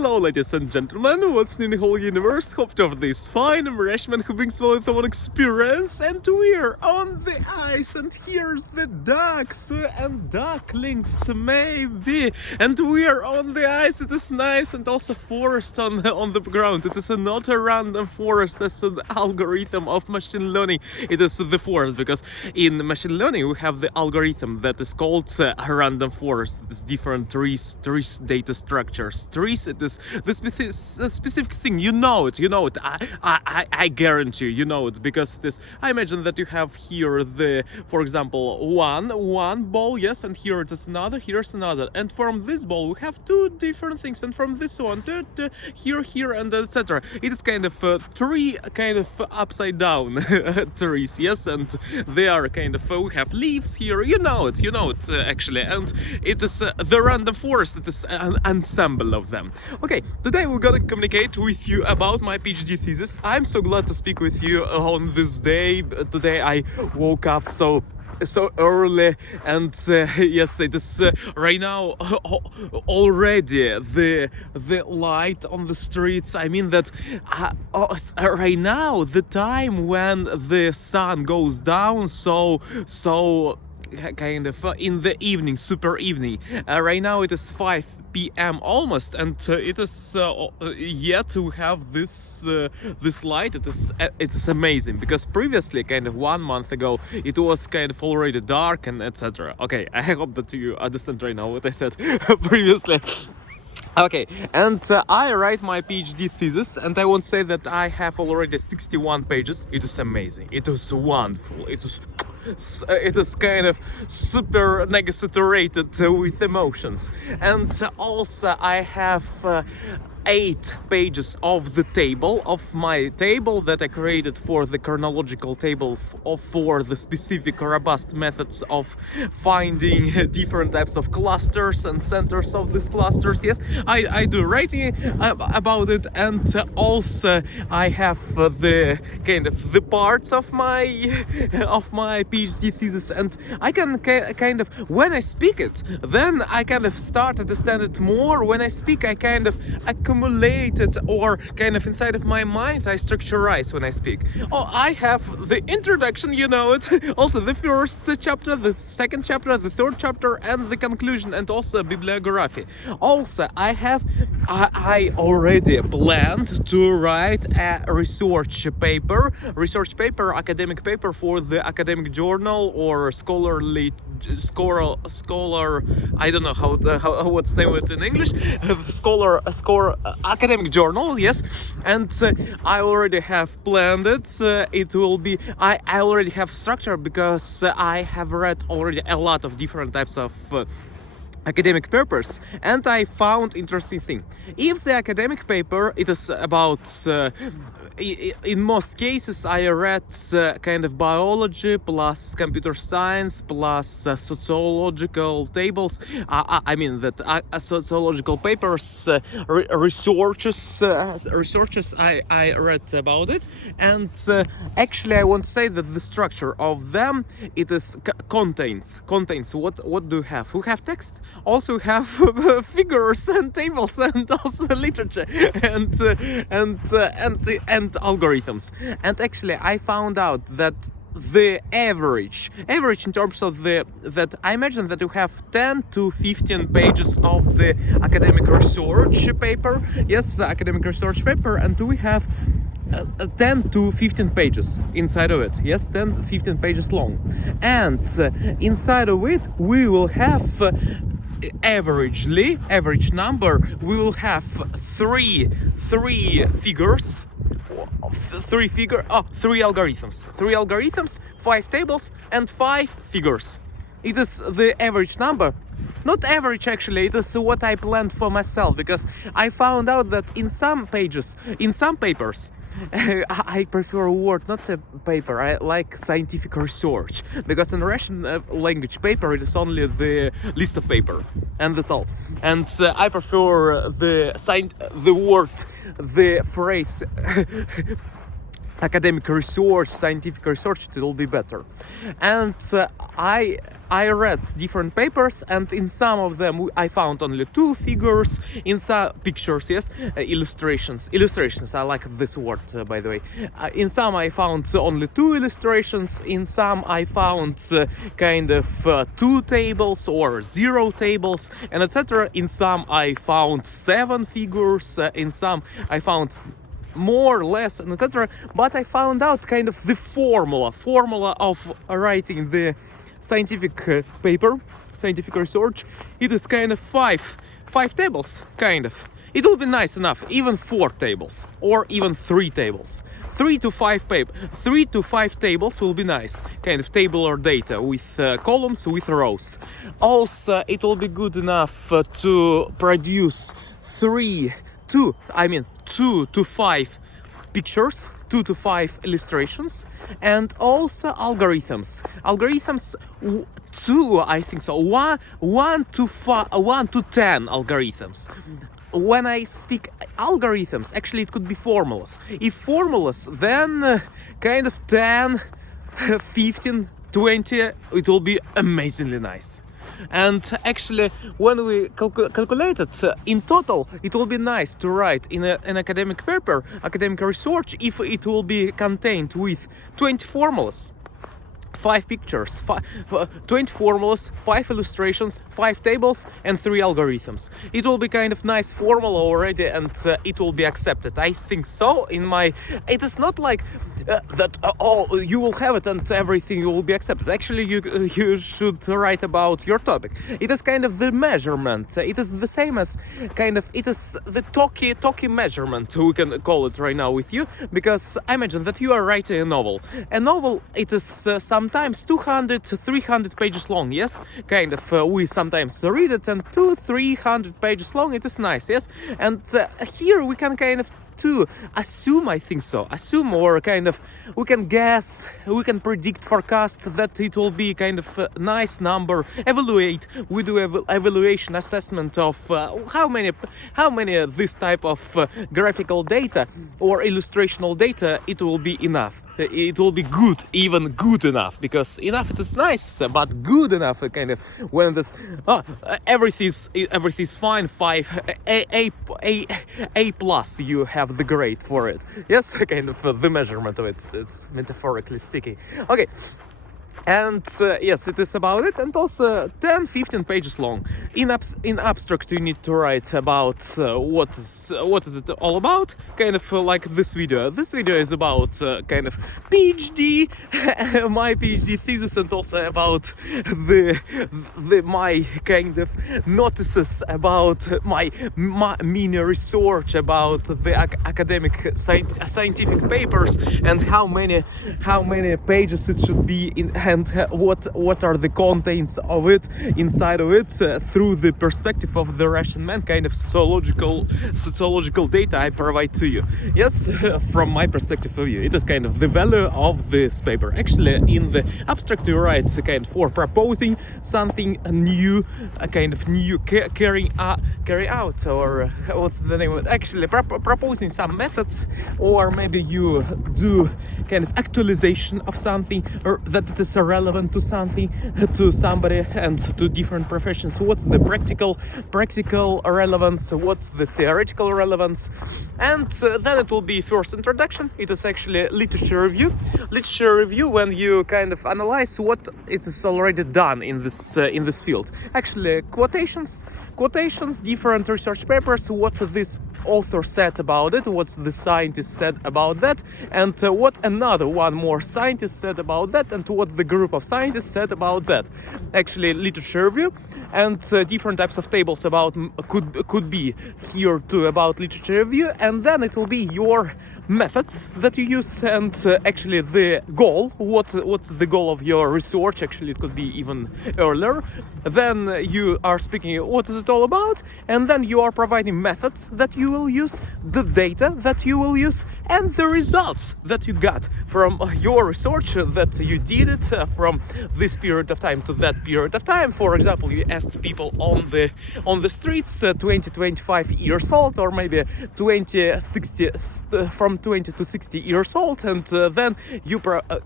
Hello, ladies and gentlemen, what's new in the whole universe? Hopped over this fine Irishman who brings with him an experience, and we're on the ice, and here's the ducks and ducklings, maybe, and we're on the ice. It is nice, and also forest on the ground. It is not a random forest, it's an algorithm of machine learning. It is the forest, because in machine learning we have the algorithm that is called a random forest. It's different trees data structures. Trees, it is the specific thing. You know it. I guarantee you know it, because this. I imagine that you have here for example, one ball, yes, and here it is another. Here's another, and from this ball we have two different things, and from this one here, and etc. It is kind of three kind of upside down trees, yes, and they are kind of we have leaves here. You know it actually, and it is the random forest. It is an ensemble of them. Okay, today we're gonna communicate with you about my PhD thesis. I'm so glad to speak with you on this day. Today I woke up so early, and yes, it is right now already the light on the streets. I mean that right now the time when the sun goes down, so kind of in the evening, super evening. Right now it is 5 p.m. almost, and it is yet to have this light. It is amazing, because previously, kind of 1 month ago, it was kind of already dark and etc. Okay, I hope that you understand right now what I said previously. Okay, and I write my PhD thesis, and I won't say that I have already 61 pages. It is amazing. It was wonderful. It is kind of super saturated with emotions, and also I have 8 pages of the table, of my table that I created for the chronological table for the specific robust methods of finding different types of clusters and centers of these clusters. Yes, I do writing about it, and also I have the kind of the parts of my PhD thesis, and I can kind of, when I speak it, then I kind of start to understand it more. When I speak, I kind of accumulated, or kind of inside of my mind I structurize when I speak. I have the introduction, you know it, also the first chapter, the second chapter, the third chapter, and the conclusion, and also bibliography. Also I already planned to write a research paper, academic paper for the academic journal or scholar, I don't know how what's name it in English, academic journal, yes, and I already have planned it. It will be, I already have structure, because I have read already a lot of different types of academic papers, and I found interesting thing. If the academic paper, it is about in most cases I read kind of biology plus computer science plus sociological tables. I mean that sociological papers, researches I read about it, and actually I want to say that the structure of them, it is contains what do you have? We have text, also have figures and tables, and also literature, and algorithms. And actually I found out that the average in terms of that I imagine that you have 10 to 15 pages of the academic research paper. Yes, the academic research paper, and we have 10 to 15 pages inside of it. Yes, 10 15 pages long, and inside of it we will have average number, we will have three figures, three algorithms, 5 tables, and 5 figures. It is the average number. Not average, actually, it is what I planned for myself, because I found out that in some papers, I prefer a word, not a paper. I like scientific research, because in Russian language paper it is only the list of paper, and that's all. And I prefer the word, the phrase academic research, scientific research, it will be better. And I read different papers, and in some of them I found only 2 figures, in some pictures, yes, illustrations. I like this word, by the way. In some I found only 2 illustrations, in some I found kind of 2 tables or 0 tables, and etc. In some I found 7 figures, in some I found more, less, and etc. But I found out kind of the formula of writing the scientific paper, scientific research. It is kind of 5 tables, kind of. It will be nice enough, even 4 tables, or even 3 tables. 3 to 5 tables will be nice, kind of tabular data with columns, with rows. Also, it will be good enough to produce 2 to 5 pictures, 2 to 5 illustrations, and also algorithms. Algorithms, 2, I think so. 1 to 10 algorithms. When I speak algorithms, actually it could be formulas. If formulas, then kind of 10, 15, 20, it will be amazingly nice. And actually, when we calculate it, in total, it will be nice to write in an academic paper, academic research, if it will be contained with 20 formulas, 5 pictures, 20 formulas, 5 illustrations, 5 tables, and 3 algorithms. It will be kind of nice formula already, and it will be accepted. I think so. It is not like that you will have it and everything will be accepted. Actually, you should write about your topic. It is kind of the measurement. It is the same as it is the talkie measurement, we can call it right now with you, because I imagine that you are writing a novel. A novel, it is sometimes 200 to 300 pages long, yes? We sometimes read it, and 200-300 pages long, it is nice, yes? And here we can to assume, I think so, or we can guess, we can predict, forecast that it will be kind of a nice number, we do evaluation assessment of how many this type of graphical data or illustrational data, it will be enough. It will be good, even good enough, because enough it is nice, but good enough when it is everything is fine, 5 A plus, you have the grade for it. Yes, the measurement of it. It's metaphorically speaking. Okay. And yes, it is about it, and also 10-15 pages long. In abstract, you need to write about what is it all about, like this video. This video is about PhD, my PhD thesis, and also about my notices about my mini research about the academic scientific papers, and how many pages it should be in, and what are the contents of it, inside of it, through the perspective of the Russian man, sociological data I provide to you. Yes, from my perspective of view, it is the value of this paper. Actually, in the abstract, you write for proposing something new, carry out, or what's the name of it? Actually, proposing some methods, or maybe you do actualization of something, or that it is relevant to something, to somebody, and to different professions. What's the practical relevance, what's the theoretical relevance, and then it will be first introduction. It is actually literature review when you analyze what it is already done in this field. Actually, quotations, different research papers, what this author said about it, what the scientist said about that, and what another one more scientist said about that, and what the group of scientists said about that. Actually, literature review, and different types of tables about could be here too about literature review, and then it will be your methods that you use, and actually the goal, what's the goal of your research. Actually, it could be even earlier. Then you are speaking what is it all about, and then you are providing methods that you you will use, the data that you will use, and the results that you got from your research that you did it from this period of time to that period of time. For example, you asked people on the streets 20 25 years old, or maybe 20 60 from 20 to 60 years old, and then you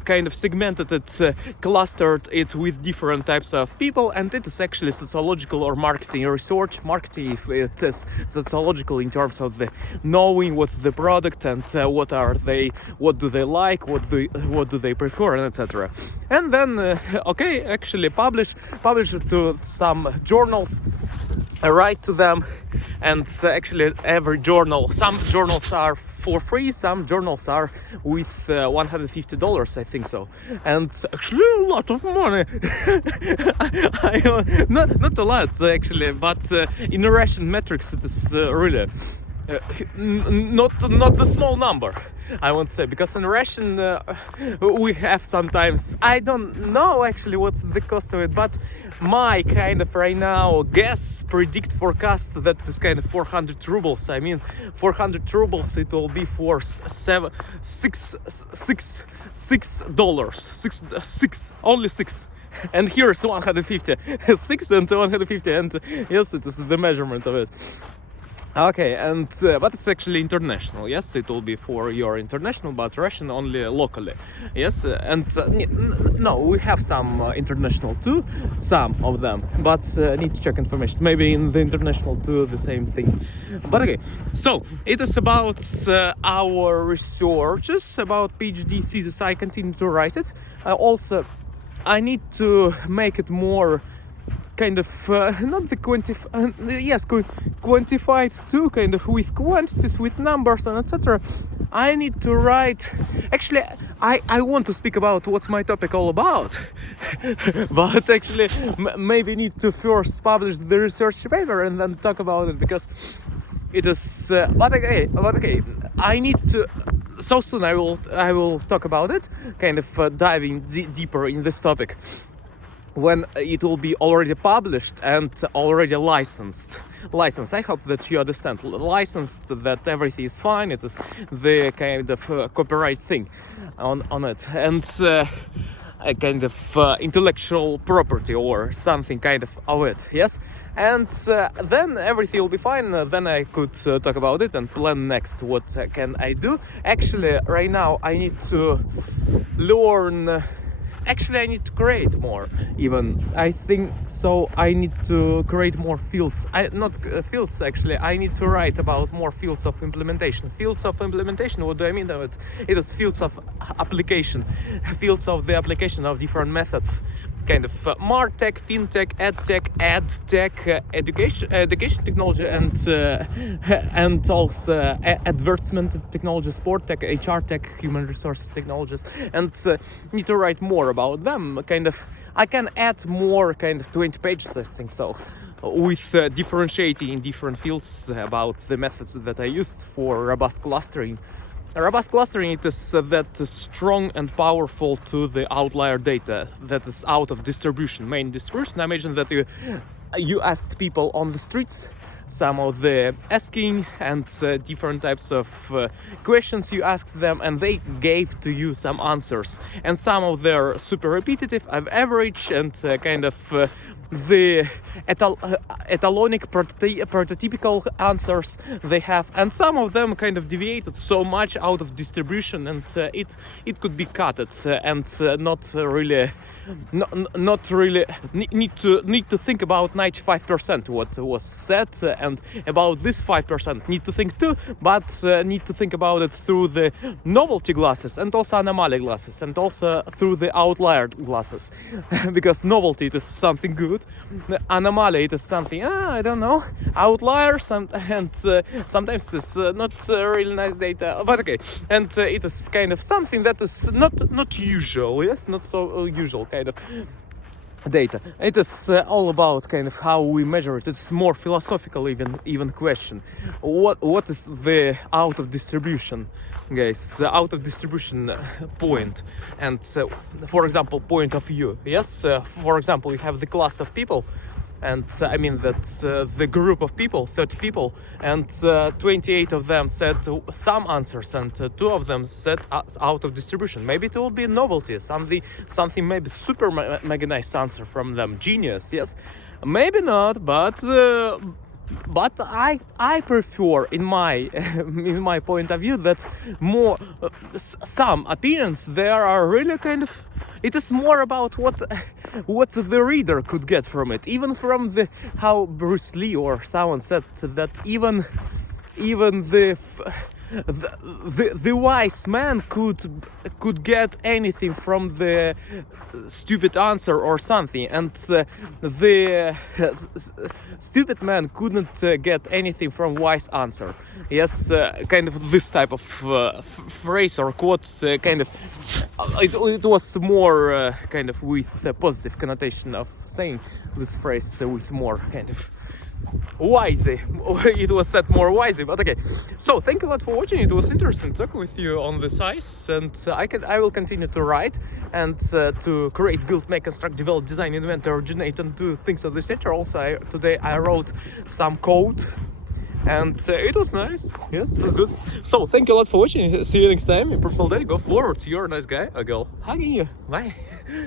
kind of segmented it, clustered it with different types of people, and it is actually sociological or marketing research. Marketing, if it is sociological in terms of the knowing what's the product and what do they like, what do they prefer, and etc. And then okay, actually publish it to some journals, write to them, and actually every journal, some journals are for free, some journals are with $150, I think so, and actually a lot of money. Not a lot actually, but in Russian metrics it is really not the small number, I won't say, because in Russian we have sometimes, I don't know actually what's the cost of it, but my kind of right now guess, predict, forecast that is kind of 400 rubles. I mean 400 rubles it will be for $6, only 6. And here is 150, 6 and 150, and yes, it is the measurement of it. Okay, and but it's actually international. Yes, it will be for your international, but Russian only locally. Yes, and no, we have some international too, some of them, but need to check information. Maybe in the international too, the same thing. But okay, so it is about our researches, about PhD thesis. I continue to write it. Also, I need to make it more kind of not the quantified too, kind of with quantities, with numbers and etc. I need to write, actually I want to speak about what's my topic all about, but actually maybe need to first publish the research paper and then talk about it, because it is but okay, I need to, so soon I will talk about it, kind of diving deeper in this topic when it will be already published and already licensed. I hope that you understand. Licensed, that everything is fine. It is the kind of copyright thing on it, and a kind of intellectual property or something kind of it. Yes, and then everything will be fine. Then I could talk about it and plan next what can I do. Actually, right now I need to learn. Actually, I need to create more, even. I think so. I need to create more fields. Not fields, actually. I need to write about more fields of implementation. Fields of implementation, what do I mean by it? It is fields of application. Fields of the application of different methods. Kind of martech, fintech, edtech, education technology, and also advertisement technology, sport tech, HR tech, human resource technologies, and need to write more about them. Kind of, I can add more, kind of 20 pages, I think so, with differentiating in different fields about the methods that I used for robust clustering. Robust clustering, it is that strong and powerful to the outlier data that is out of distribution, main distribution. I imagine that you asked people on the streets some of the asking and different types of questions you asked them, and they gave to you some answers, and some of them are super repetitive, average, and kind of the etalonic prototypical answers they have, and some of them kind of deviated so much out of distribution, and it could be cut and not really need to think about 95% what was said, and about this 5% need to think too, but need to think about it through the novelty glasses and also anomaly glasses, and also through the outlier glasses, because novelty it is something good, anomaly it is something I don't know, outliers, and sometimes this not really nice data, but okay, and it is kind of something that is not usual, yes, not so usual kind of data. It is all about kind of how we measure it. It's more philosophical even question. What is the out of distribution, guys? The out of distribution point, and for example, point of view. Yes, for example, you have the class of people and I mean that the group of people, 30 people, and 28 of them said some answers, and 2 of them said out of distribution. Maybe it will be a novelty, something maybe super mega nice answer from them. Genius, yes. Maybe not, but I prefer, in my point of view, that more some opinions there are really kind of. It is more about what the reader could get from it, even from how Bruce Lee or someone said that even the wise man could get anything from the stupid answer or something, and the stupid man couldn't get anything from wise answer. Yes, kind of this type of phrase or quotes, kind of it was more kind of with a positive connotation of saying this phrase with more kind of wisely. It was said more wisely, but okay. So thank you a lot for watching. It was interesting talking with you on this ice, and I will continue to write and to create, build, make, construct, develop, design, invent, originate, and do things of this nature. Also, today I wrote some code, and it was nice. Yes, it was good. So thank you a lot for watching. See you next time. Your personal daddy. Go forward. You're a nice guy or girl. Hugging you. Bye.